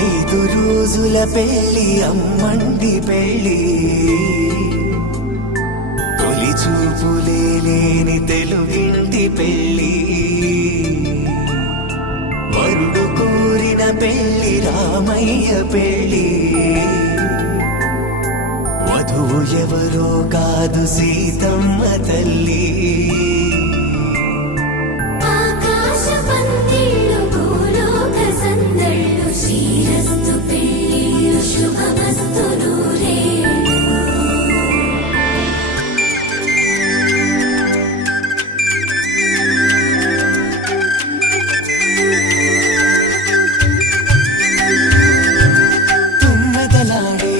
ఐదు రోజుల పెళ్లి అమ్మండి పెళ్లి తొలి చూపులే లేని తెలుగింటి పెళ్లి వరుడు కోరిన పెళ్లి రామయ్య పెళ్లి వధువు ఎవరో కాదు సీతమ్మ తల్లి శ్రీరస్తు పెళ్లిళ్ళు శుభమస్తు నూరేళ్ళు తుమ్మెదలాడే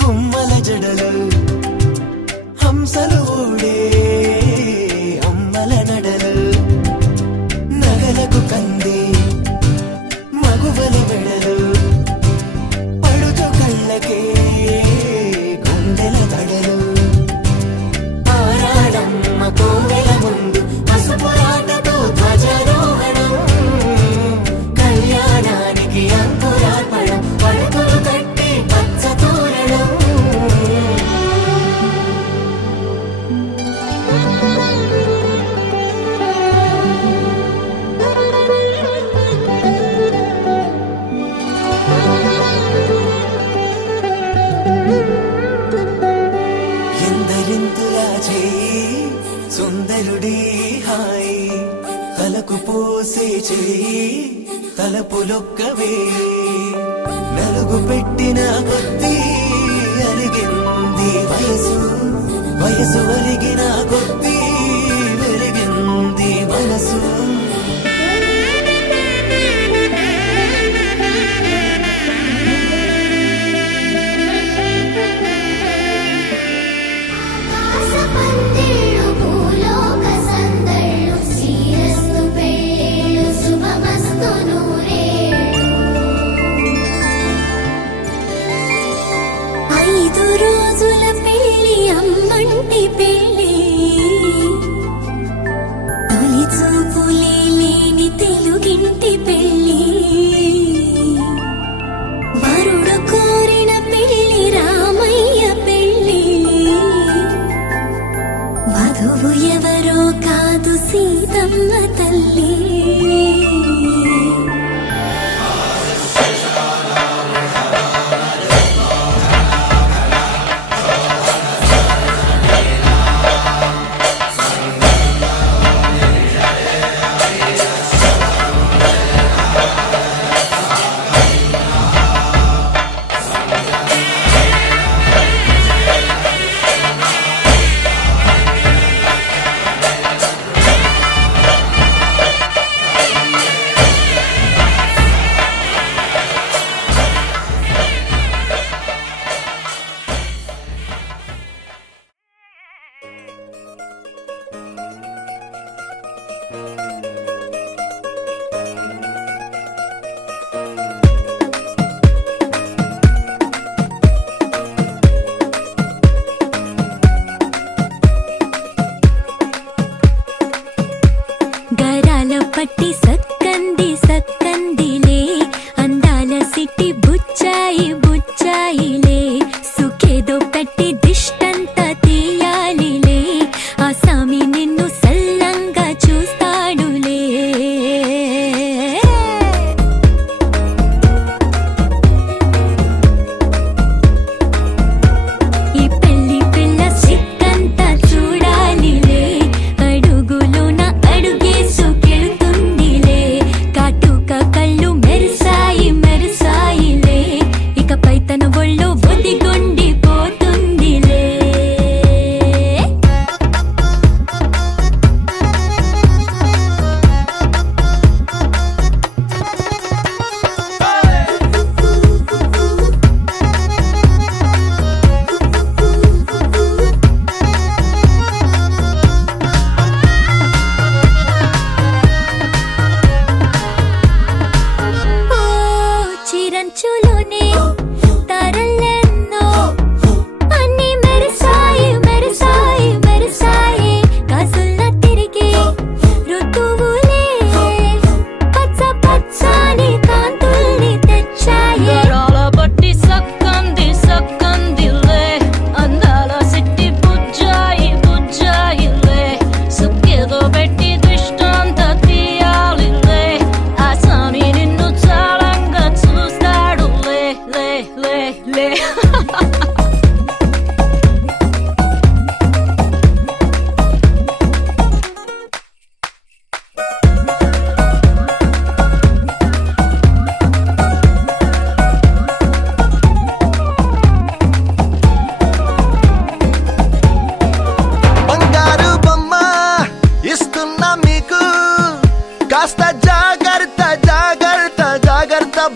గుమ్మల జడలు హంసలు ఊడే అమ్మల నడలు నగలకు కంది మగువలి మెడలు పడుతు కళ్ళకే గుండెల తడలు ఆరాడమ్మ కోవెల ముందు పసుపురాటతో ధ్వజారోహణం కళ్యాణానికి అంకురార్పణం పడకలు కట్టి పచ్చ తోరణం ఎందరింతులా చేయి సుందరుడి హాయి తలకు పోసే చేయి తలపులొక్కవే నలుగు పెట్టిన కొద్దీ అరిగింది వయసు వయసు అరిగిన కొద్దీ వెలిగింది మనసు శ్రీరస్తు పెళ్లిళ్ళు శుభమస్తు నూరేళ్ళు ఐదు రోజుల పెళ్లి అమ్మంటి పెళ్లి తొలి చూపులే లేని తెలుగింటి పెళ్లి వరుడు కోరిన పెళ్లి రామయ్య పెళ్లి వధువు ఎవరో కాదు సీతమ్మ తల్లి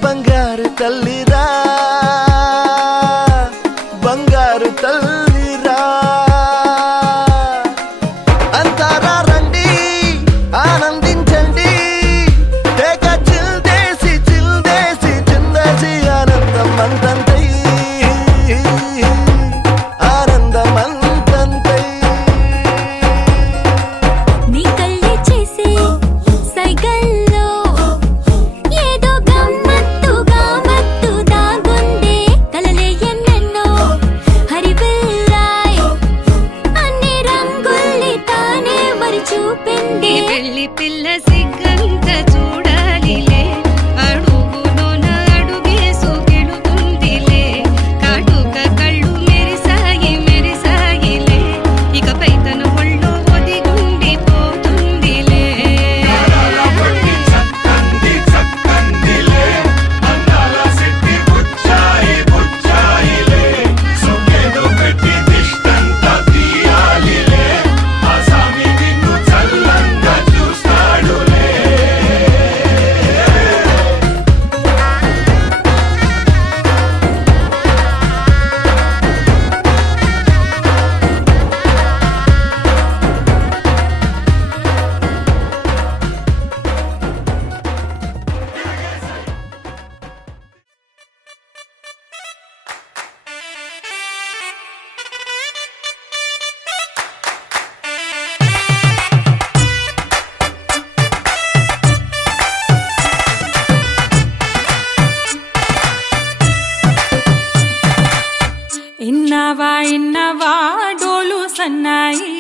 బంగారు తల్లిరా బంగారు తల్లిరా అంతారా రండి ఆనందించండి తెగ చిల్దేసి చిందేసి ఆనందం అంతంతై ఆనందం అంతంతై నీ కళ్ళే చేసే సైగల్లో ఏదో గమ్మత్తుగా మత్తు దాగుందే కలలే ఎన్నెన్నో హరివిల్లాయ్ అన్ని రంగుల్ని తానే మరి చూపింది పెళ్లి పిల్ల సిగ్గంత చూడాలిలే అడుగులోన అడుగేసుకెళుతుందిలే కాటుక కళ్ళు మెరిసాయిలే ఇకపై తన ఒళ్ళో ఒదిగుండిపోతుందిలే ఇన్నవా డోలు సన్నాయి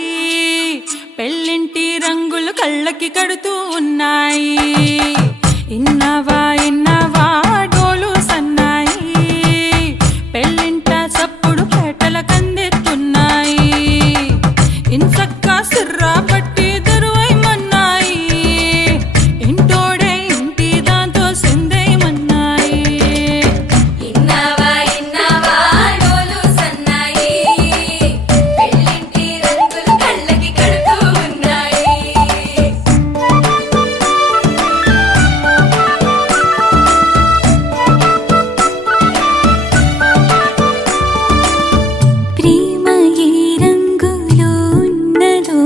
పెళ్ళింటి రంగులు కళ్ళకి కడుతూ ఉన్నాయి ఇన్నవా డోలు సన్నాయి పెళ్ళింట చప్పుడు పేటల కందెత్తున్నాయి ఇంచక్క సిర్రా పట్టి దరువైమన్నాయి ఇంటోడే ఇంటి దాంతో సిందేయమన్నాయి ప్రేమ ఏ రంగులో ఉన్నదో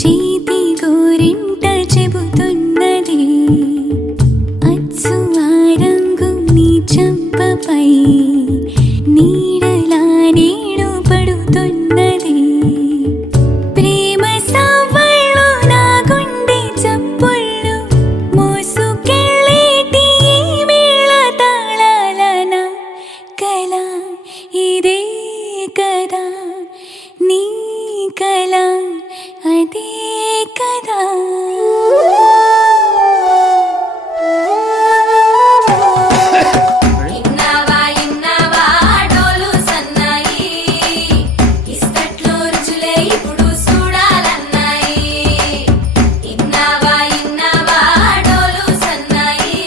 చేతి గోరింట చెబుతున్నది అచ్చు ఆ రంగు నీ చెంపపై నీడలా నీడు పడుతున్నది ప్రేమ సవ్వళ్ళు నా గుండె చప్పుళ్ళు మోసుకెళ్ళేటి ఈ మేళ తాళాలన కళ ఇదే కదా నీ కళ అదే కదా డోలు సన్నాయి ఇస్తట్లో రుచులే ఇప్పుడు చూడాలన్నాయి ఇన్నావా డోలు సన్నాయి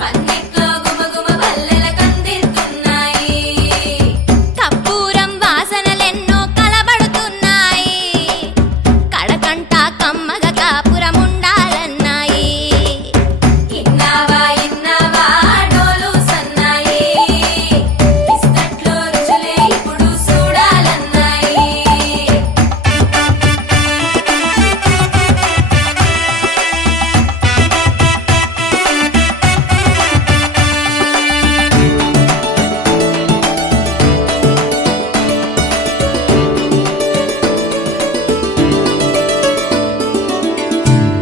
పన్నెట్లో గుమగుమ పల్లెల కందిస్తున్నాయి కప్పూరం వాసనలెన్నో కలబడుతున్నాయి కడకంట కమ్మగ కాపురం ఉండాలన్నాయి ఇన్నావా డోలు సన్నాయి ఇస్తట్లో రుచులే ఇప్పుడు చూడాలన్నాయి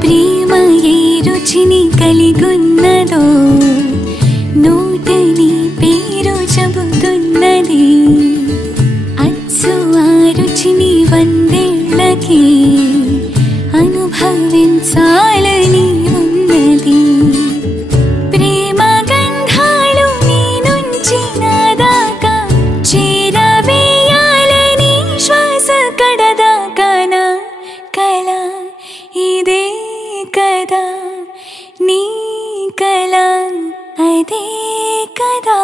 ప్రేమ ఏ రుచిని కలిగున్నదో నోటని పేరు చెబుతున్నది అచ్చు ఆ రుచిని వందేళ్ళకి అనుభవించాలని ఉన్నది ప్రేమ గంధాలు నీ నుంచి నా దాకా చేరవేయాలని శ్వాస కడదాకా నా కళ ఇదే కదా నీ కళ అదే కదా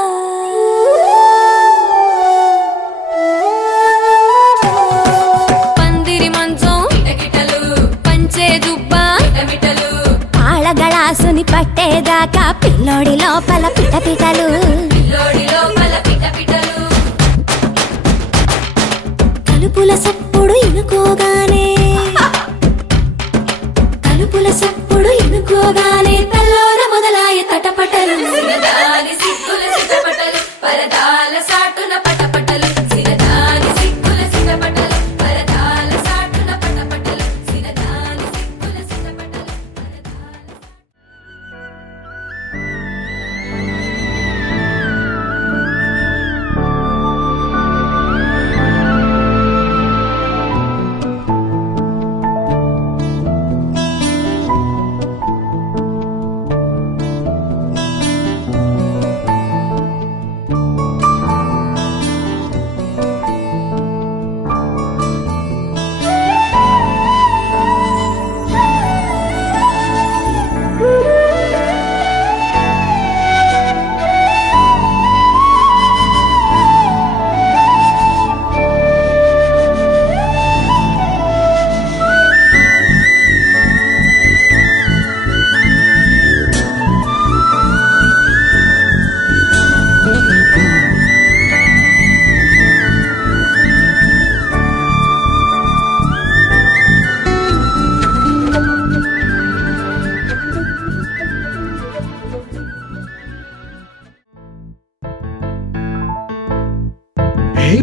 పందిరి మంచం పంచే దుబ్బ కాళగళాసుని పట్టేదాకా పిల్ల పిల్లోడి లోపల పిట పిటలు తలుపుల సప్పుడు ఇనుకోగానే తల్లోన మొదలాయ తటపటలు సిరదాని సిగ్గుల సిటపటలు పరదాల సాటున పటపటలు సిరదాని సిగ్గుల సిటపటలు పరదాల సాటున పటపటలు సిరదాని సిగ్గుల సిటపటలు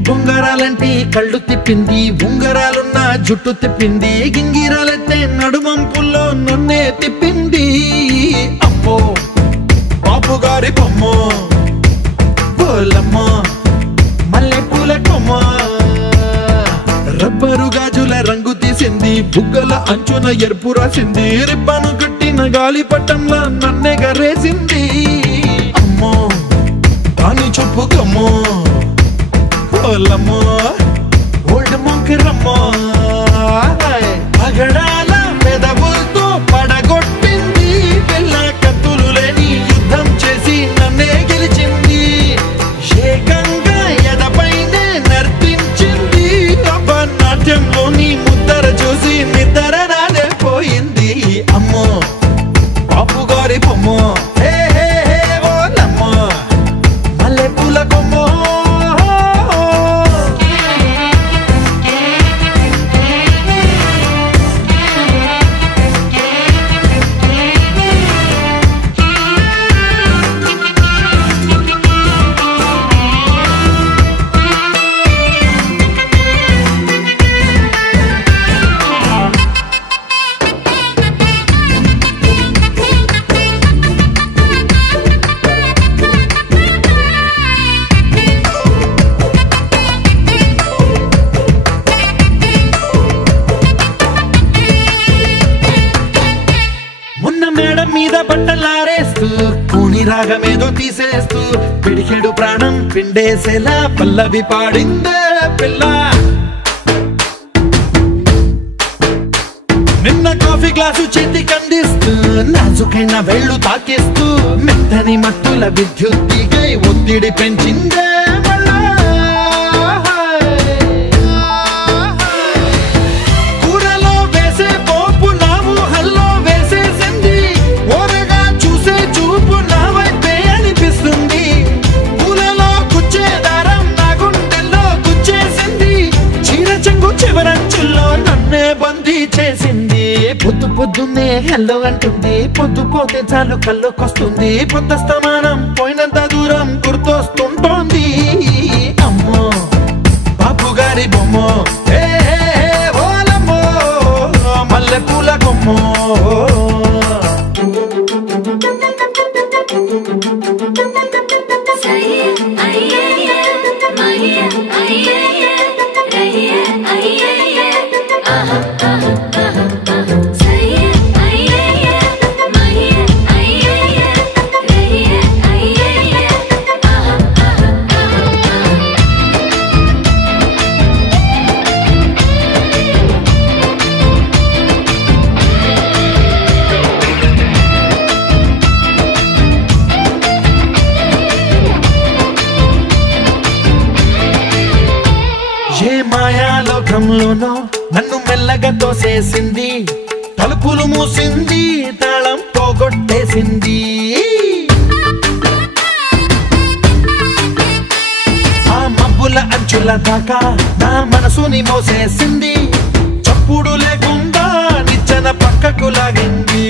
బొంగరాలంటే కళ్ళు తిప్పింది ఉంగరాలున్న జుట్టు తిప్పింది గింగిరాలెత్తే నడుమంపుల్లో నన్నే తిప్పింది అమ్మో బాపుగారి బొమ్మ పోలమ్మ మల్లె పూల కొమ్మ రబ్బరు గాజుల రంగు తీసింది బుగ్గల అంచున ఎరుపు రాసింది రిబ్బను కట్టిన గాలిపటంలా నన్నే గరేసింది అమ్మో దాని చెప్పుకమ్మో పోలమ్మో ఓల్డ్ మొంకిరమ్మో పగడాల మెదవులతో పడగొట్టింది పిల్ల కత్తులు లేని యుద్ధం చేసి నన్నే గెలిచింది ఏకంగా ఎదపైనే నర్తించింది నాట్యంలోని ముద్దర చూసి నిద్ర రానే పోయింది అమ్మో బాపుగారి బొమ్మో హే హే హే ఓలమ్మో మల్లె పూల కొమ్మో మీద బట్టలారేస్తూ కూని రాగమేదో తీసేస్తూ పిడికెడు ప్రాణం పిండేసేలా పల్లవి పాడిందే పిల్ల నిన్న కాఫీ గ్లాసు చేతి కందిస్తూ నాజుకైన వేళ్ళు తాకేస్తూ మెత్తని మత్తుల విద్యుత్తికై ఒత్తిడి పెంచిందే మళ్ళా కూరలో వేసే పోపు నా ఊహల్లో వేసేసింది ఓరగా చూసే చూపు నా వైపే అనిపిస్తుంది పూలలో గుచ్చే దారం నా గుండెల్లో గుచ్చేసింది చీర చెంగు చివరంచుల్లో నన్నే బందీ చేసింది పొద్దు పొద్దున్నే హెల్లో అంటుంది పొద్దు పోతే చాలు కళ్ళొకొస్తుంది పొద్దస్తమానం పోయినంత దూరం గుర్తొస్తుంటోంది అమ్మో బాపుగారి బొమ్మో హే హే హే ఓలమ్మో మల్లె పూల కొమ్మో ఏ మాయాలోకంలోనో నన్ను మెల్లగా తోసేసింది తలుపులు మూసింది తాళం పోగొట్టేసింది కళ్ళ దాకా నా మనసుని మోసేసింది, చప్పుడు లేకుండా నిచ్చెన పక్కకు లాగింది.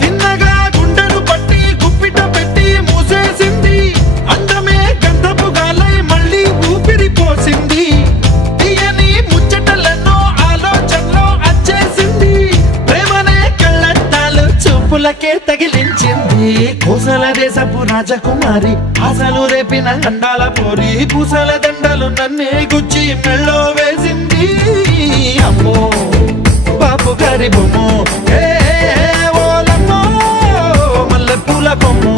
తిన్నగా గుండెను పట్టి గుప్పిట పెట్టి మూసేసింది, అందమే గంధపు గాలై మళ్ళీ ఊపిరి పోసింది. తీయని ముచ్చటలెన్నో ఆలోచనలో అచ్చేసింది, ప్రేమనే కళ్ళట్టాలు చూపులకే తగిలించింది. కోసల దేశపు రాజకుమారి ఆశలు రేపిన అండాల పోరి, పూసల దండలు నన్నే గుచ్చి మెళ్ళో వేసింది. అమ్మో బాపు గారి బొమ్మో, ఓలమ్మో మల్లె పూల కొమ్మో.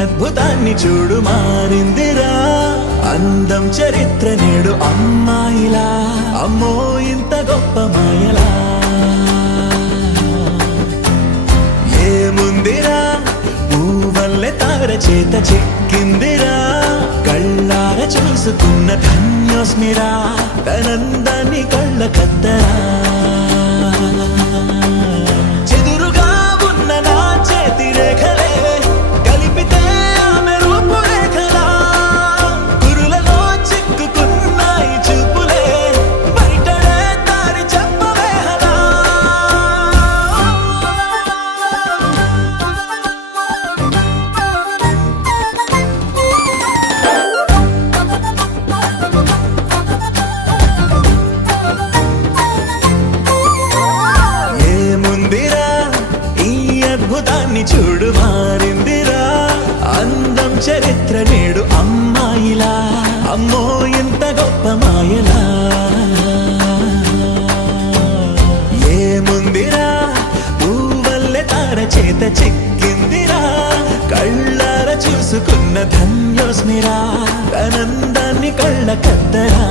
అద్భుతాన్ని చూడు మారిందిరా, అందం చరిత్ర నేడు అమ్మాయిలా, అమ్మో ఇంత గొప్ప మాయలా. ఏముందిరా పువ్వల్లె తార చేత చెక్కిందిరా, కళ్ళార చూసుకున్న ధన్యోస్మిరా, తనందాన్ని కళ్ళ కద్దరా. చెదురుగా ఉన్న నా చేతి రేఖలే కలిపితే ఆమె రూపురేఖలా, గురులలో చిక్కుకున్నాయి చూపులే, బయటడే దారి చెప్పవేహలా. ఏముందిరా ఈ అద్భుతాన్ని చూడు మారిందిరా, అందం చరిత్ర నేడు అమ్మాయిలా, అమ్మో ఇంత గొప్ప మాయలా. ఏముందిరా పువ్వల్లె తార చేత చెక్కిందిరా, కళ్ళార చూసుకున్న ధన్యోస్మిరా, ఆనందాన్ని కళ్ళ కద్దరా.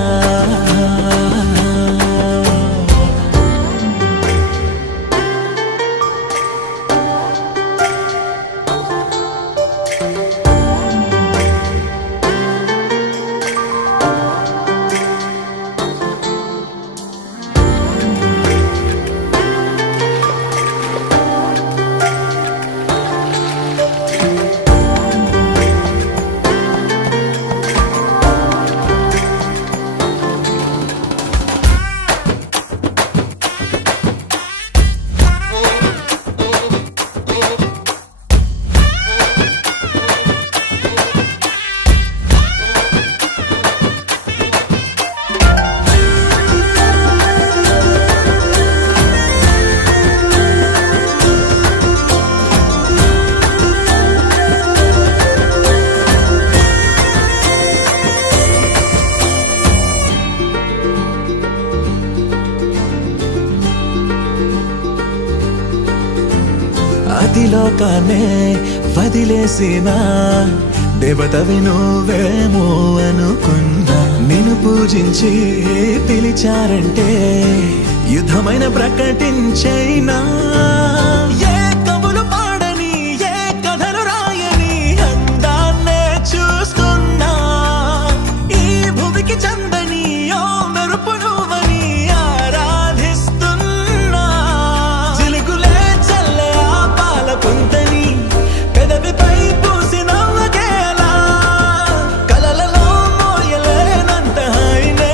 అతిలోకాన్నే వదిలేసిన దేవతవి నువ్వేమో అనుకున్నా, నిన్ను పూజించి పిలిచారంటే యుద్ధమైన ప్రకటించైనా. ఏ కవులు పాడని ఏ కథలు రాయని అందాన్నే చూస్తున్నా, ఈ భూమికి చందని ఓ మెరుపు నువ్వని ఆరాధిస్తున్నా. జిలుగులే చల్లే ఆ పాల పుంతని పెదవిపై పూసి నవ్వకేలా, కలలలో మోయలేనంత హాయినే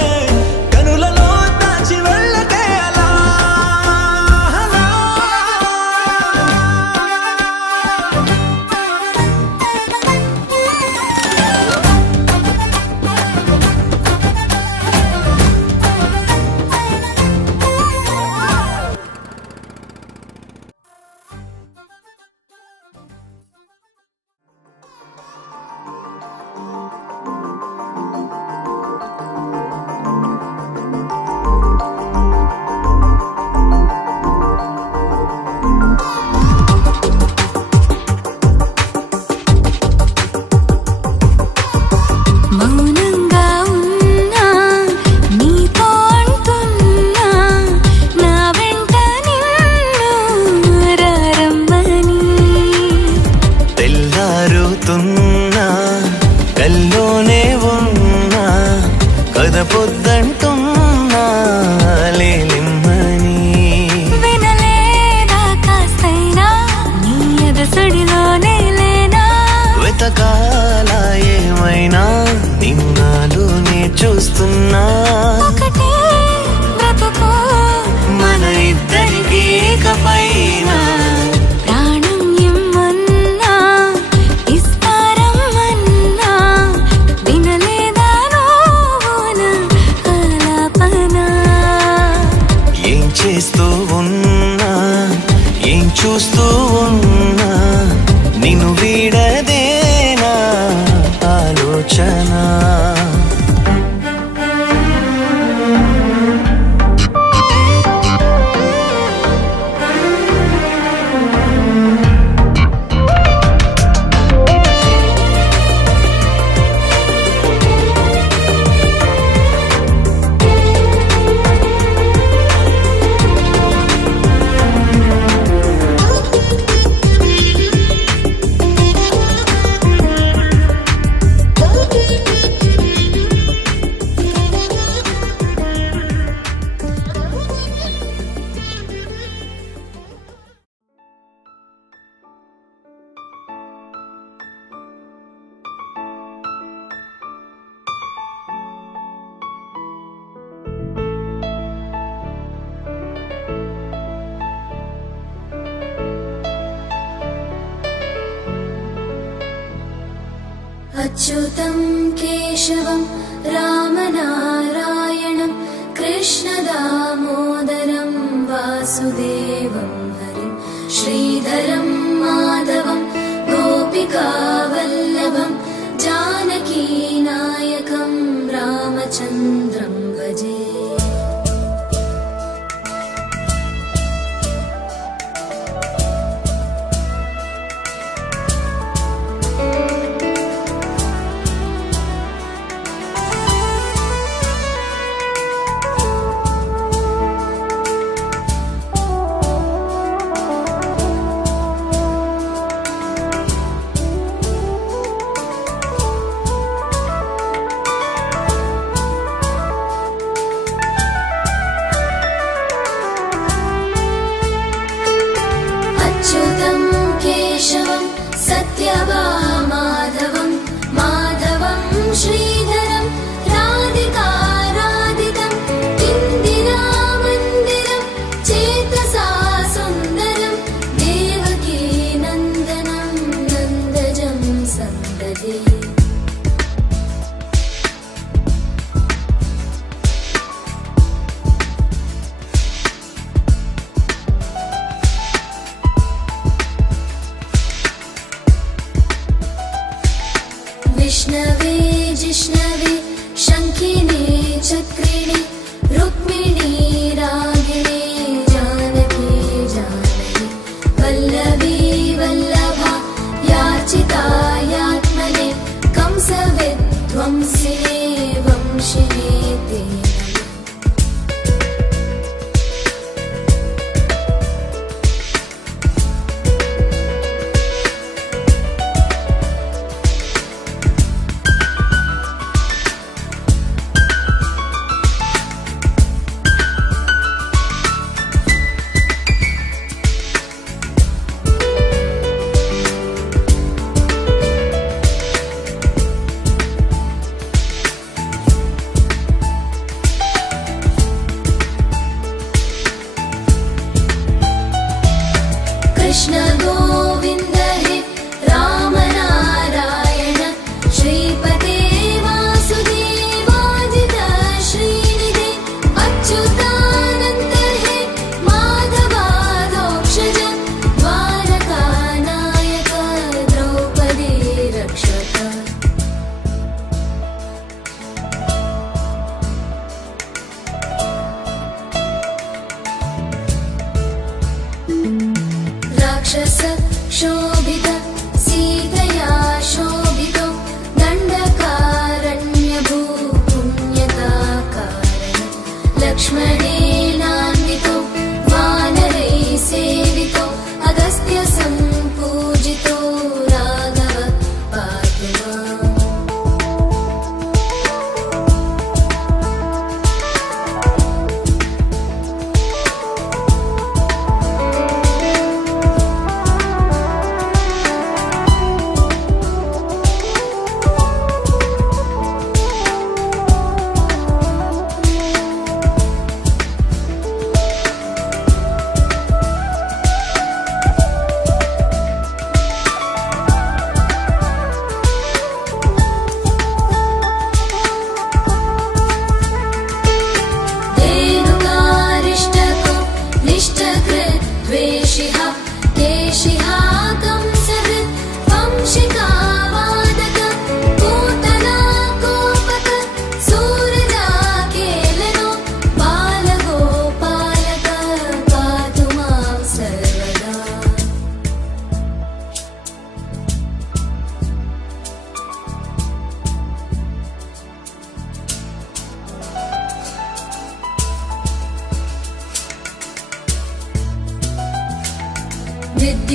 కనులలో దాచి వెళ్ళకేలా. వద్దంటున్నా లేలిమ్మని. వినలేదా కాస్తైనా నీ ఎదసడిలోనే లేనా? వెతకాల ఏమైనా నిన్నాలోనే చూస్తున్నా. ఒకటే బ్రతుకు మన ఇద్దరికి ఏకపైన ప్రాణం ఇమ్మన్నా ఇస్తారమ్మన్నా వినలేదా నువ్వున ఆలాపన? ఏం చేస్తూ ఉన్నా ఏం చూస్తూ ఉన్నా నిన్ను వీడదేనా ఆలోచన. అచ్యుతం కేశవం రామనారాయణం కృష్ణదామోదరం వాసుదేవం హరిం శ్రీధరం మాధవం గోపికావల్లభం జానకీనాయకం రామచంద్రం భజే. అచ్యుతం కేశవం సత్యభామాధవం మాధవం శ్రీధరం రాధికారాధితం ఇందిరామందిరం చేతసా సుందరం దేవకీ నందనం నందజం సందదే. विष्णवे जिष्णवे शङ्खिने चक्रिणे रुक्मिणी रागिणे जानकी जानकी वल्लभी वल्लभा याचितायात्मने कंसविध्वंसिने वंशिने ते नमः.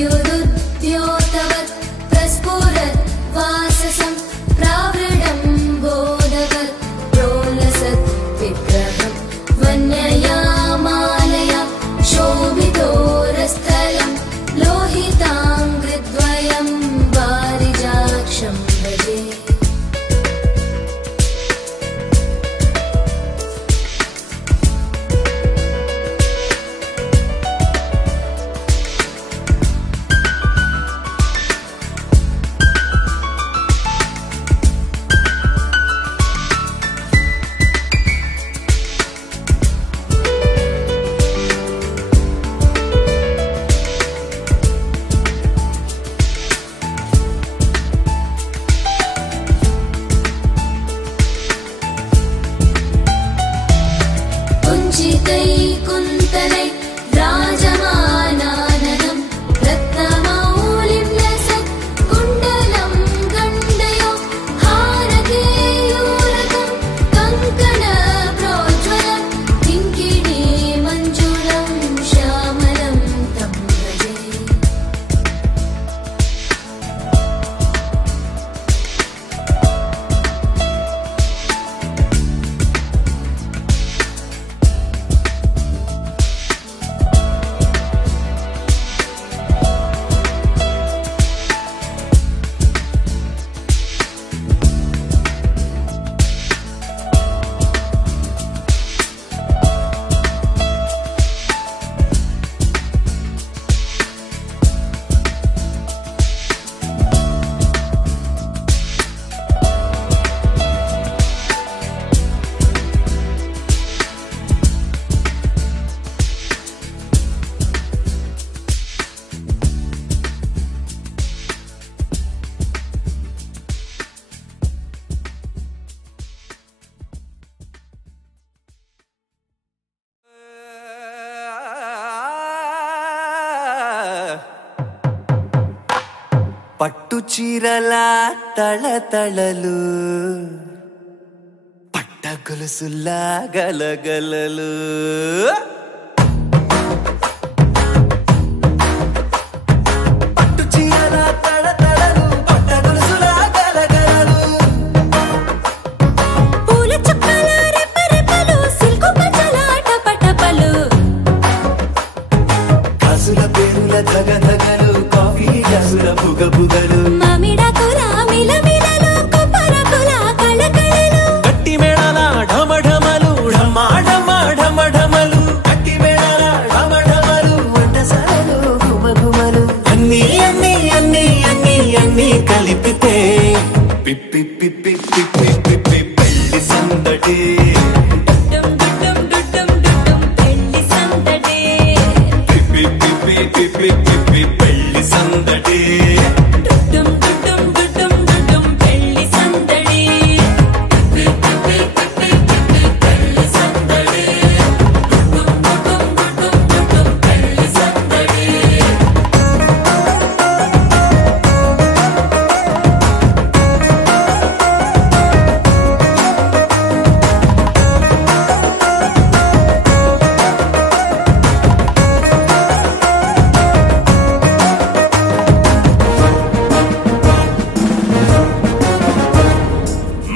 विद्युदुद्योतवत् प्रस्फुरत् वाससं प्रावृढं बोधवत् प्रोलसत् विग्रहं वन्यया मालया शोभितोरस्थलं लोहिताङ्घ्रिद्वयं वारिजाक्षं भजे कुञ्चितैकुन्तलै राजमानाननं रत्नमौलिं लसत् कुण्डलं गण्डयो हारकेयूरकं कङ्कणप्रोज्ज्वलं किङ्किणी मञ्जुलं श्यामलं तं भजे పట్టు చీరల తళతళలు పట్ట గొలుసులా గలగలలు పట్టు చీరల తళతళలు పట్ట గొలుసులా గలగలలు పూల చుక్కల రెపరెపలు సిల్కు పంచల టపటపలు కాసుల పేరుల ధగధగలు కాఫీ గ్లాసుల బుగబుగలు మామిడాకుల మిలమిలలు కొబ్బరకుల కళకళలు గట్టి మేళాల ఢమఢమలు ఢమాఢమఢమఢమలు గట్టి మేళాల ఢమఢమలు వంటసాలలు గుమగుమలు అన్నీ అన్నీ అన్నీ అన్నీ అన్నీ కలిపితే పిప్పి పిప్పి పిప్పి పిప్పి పెళ్లి సందడి డుడ్డుం డుడ్డుం డుడ్డుం డుడ్డుం పెళ్లి సందడి పిప్పి పిప్పి పిప్పి పిప్పి పెళ్లి సందడి డుడ్డుం డుడ్డుం డుడ్డుం డుడ్డుం పెళ్లి సందడి పిప్పి పిప్పి పిప్పి పిప్పి పెళ్లి సందడి డుడ్డుం డుడ్డుం డుడ్డుం డుడ్డుం పెళ్లి సందడి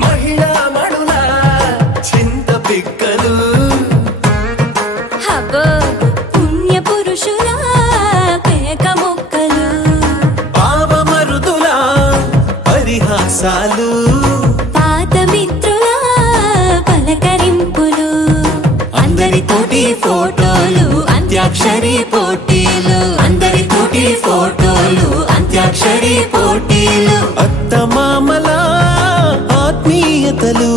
మహిళా మణుల చింత పిక్కలు హబో పుణ్య పురుషుల పేక మొక్కలు పావమరుదుల పరిహాసాలు పాత మిత్రుల పలకరింపులు అందరితోటి ఫోటోలు అంత్యాక్షరి పోటీలు అందరితోటి ఫోటోలు అంత్యాక్షరి పోటీలు అత్తమామల ఆత్మీయతలు